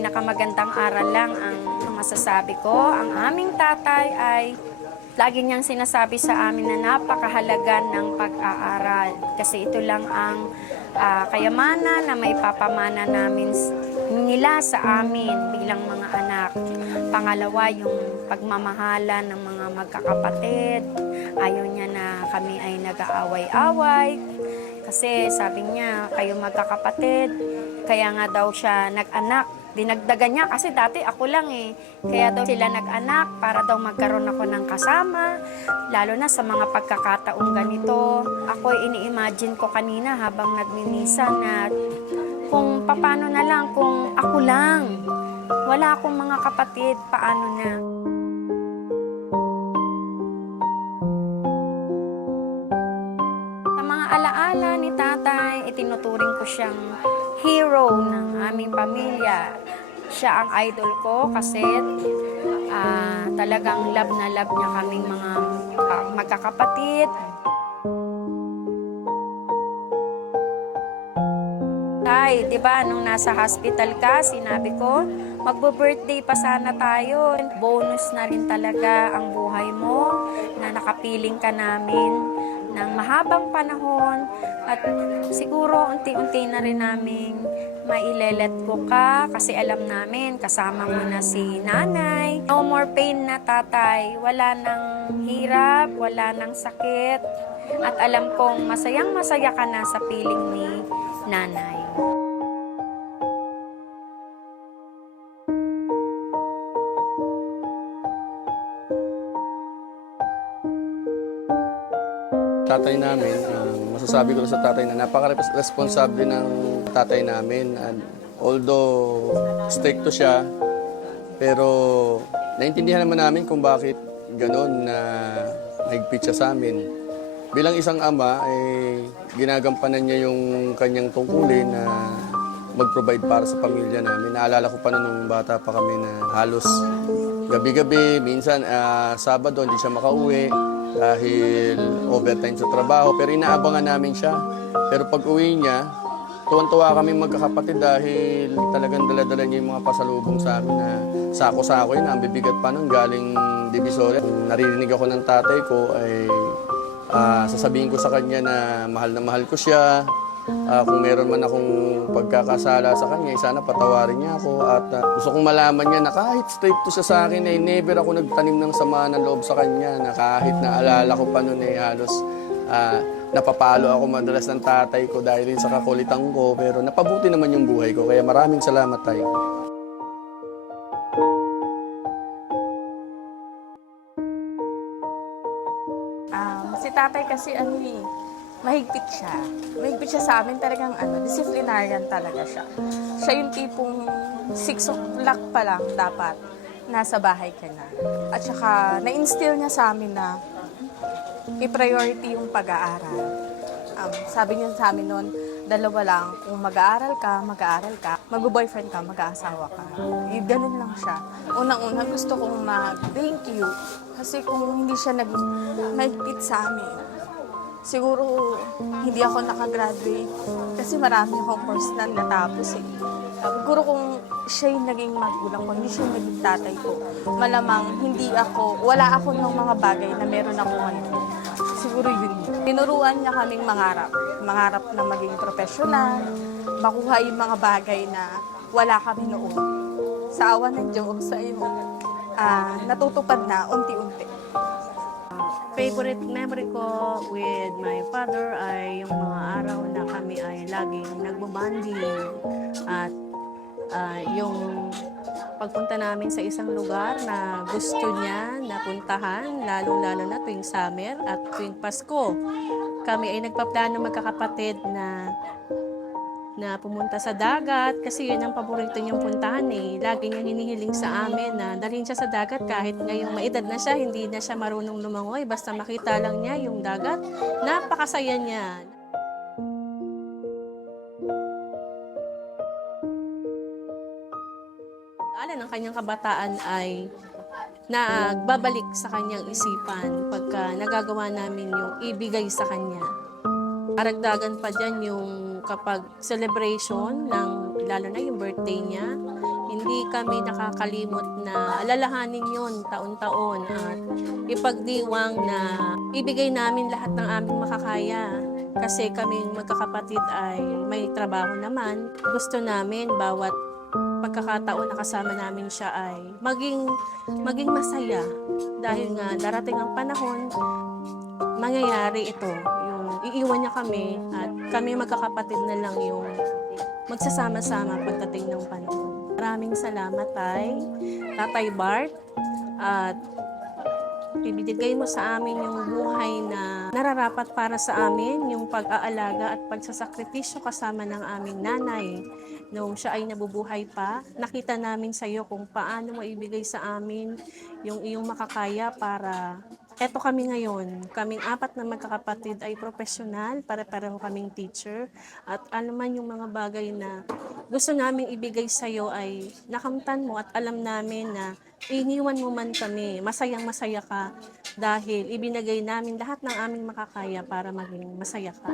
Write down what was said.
pinakamagandang aral lang ang masasabi ko. Ang aming tatay ay lagi niyang sinasabi sa amin na napakahalaga ng pag-aaral. Kasi ito lang ang kayamanan na may papamana namin nila sa amin bilang mga anak. Pangalawa, yung pagmamahala ng mga magkakapatid. Ayaw niya na kami ay nag-aaway-away. Kasi sabi niya, kayo magkakapatid, kaya nga daw siya nag-anak. Dinagdagan niya kasi dati ako lang eh. Kaya daw sila nag-anak para daw magkaroon ako ng kasama. Lalo na sa mga pagkakataong ganito. Ako ini-imagine ko kanina habang nagmimisa na kung paano na lang, kung ako lang. Wala akong mga kapatid, paano na. Sa mga alaala ni tatay, itinuturing ko siyang hero ng aming pamilya. Siya ang idol ko kasi talagang love na love niya kaming mga magkakapatid. Tay, di ba, nung nasa hospital ka, sinabi ko, magbo-birthday pa sana tayo. Bonus na rin talaga ang buhay mo na nakapiling ka namin ng mahabang panahon at siguro unti-unti na rin namin mailelet ko ka kasi alam namin kasama mo na si nanay. No more pain na tatay, wala nang hirap, wala nang sakit at alam kong masayang masaya ka na sa piling ni nanay. Tatay namin, masasabi ko sa tatay na napaka-responsable ng tatay namin. And although stricto siya, pero naintindihan naman namin kung bakit gano'n na mahigpit siya sa amin. Bilang isang ama, ginagampanan niya yung kanyang tungkulin na mag-provide para sa pamilya namin. Naalala ko pa nung bata pa kami na halos gabi-gabi, minsan Sabado hindi siya makauwi dahil overtime sa trabaho. Pero inaabangan namin siya. Pero pag uwi niya, tuwan-tuwa kami magkakapatid dahil talagang dala-dala niya yung mga pasalubong sa amin na sako-sako yun. Ang bibigat pa nun galing Divisoria. Naririnig ako ng tatay ko ay sasabihin ko sa kanya na mahal ko siya. Kung meron man akong pagkakasala sa kanya, sana patawarin niya ako. At gusto kong malaman niya na kahit straight to siya sa akin, never ako nagtanim ng sama ng loob sa kanya. Na kahit naalala ko pa noon, halos napapalo ako madalas ng tatay ko dahil rin sa kakulitan ko. Pero napabuti naman yung buhay ko. Kaya maraming salamat tayo. Si tatay kasi mahigpit siya. Mahigpit siya sa amin, talagang disciplinarian talaga siya. Siya yung tipong 6 o'clock pa lang dapat nasa bahay ka na. At saka na-instill niya sa amin na i-priority yung pag-aaral. Sabi niya sa amin noon, 2 lang, kung mag-aaral ka, mag-boyfriend ka, mag-aasawa ka. Ganun lang siya. Unang-una gusto kong mag-thank you kasi kung hindi siya nag-mahigpit sa amin, siguro hindi ako nakagraduate kasi marami akong course na natapos eh. Siguro kung siya yung naging magulang ko, hindi siya yung naging tatay ko, malamang wala ako ng mga bagay na meron ako ngayon. Siguro yun. Tinuruan niya kaming mangarap na maging professional, makuha yung mga bagay na wala kami noon. Sa awa ng Diyos, natutupad na unti-unti. Favorite memory ko with my father ay yung mga araw na kami ay laging nagbabanding at yung pagpunta namin sa isang lugar na gusto niya na puntahan, lalong-lalo na tuwing summer at tuwing Pasko. Kami ay nagpaplano magkakapatid na pumunta sa dagat kasi yun ang paborito niyang puntahan eh. Lagi niyang hinihiling sa amin na dalhin siya sa dagat kahit ngayong maedad na siya, hindi na siya marunong lumangoy. Basta makita lang niya yung dagat, napakasaya niya. Alala ng kanyang kabataan ay nagbabalik sa kanyang isipan pagka nagagawa namin yung ibigay sa kanya. Karagdagan pa dyan yung kapag celebration ng lalo na yung birthday niya, Hindi kami nakakalimot na alalahanin yon taon-taon at ipagdiwang na ibigay namin lahat ng aming makakaya. Kasi kaming magkakapatid ay may trabaho naman. Gusto namin bawat pagkakataon na kasama namin siya ay maging masaya. Dahil nga darating ang panahon, mangyayari ito. Yung iiwan niya kami at kami magkakapatid na lang yung magsasama-sama pagdating ng panahon. Maraming salamat Tatay Bart, at ibibigay mo sa amin yung buhay na nararapat para sa amin, yung pag-aalaga at pagsasakripisyo kasama ng aming nanay. Nung siya ay nabubuhay pa, nakita namin sa iyo kung paano mo ibigay sa amin yung iyong makakaya para eto kami ngayon. Kaming 4 na magkakapatid ay profesional, pare-pareho kaming teacher. At ano man yung mga bagay na gusto namin ibigay sa iyo ay nakamtan mo at alam namin na iniwan mo man kami, masayang masaya ka dahil ibinigay namin lahat ng aming makakaya para maging masaya ka.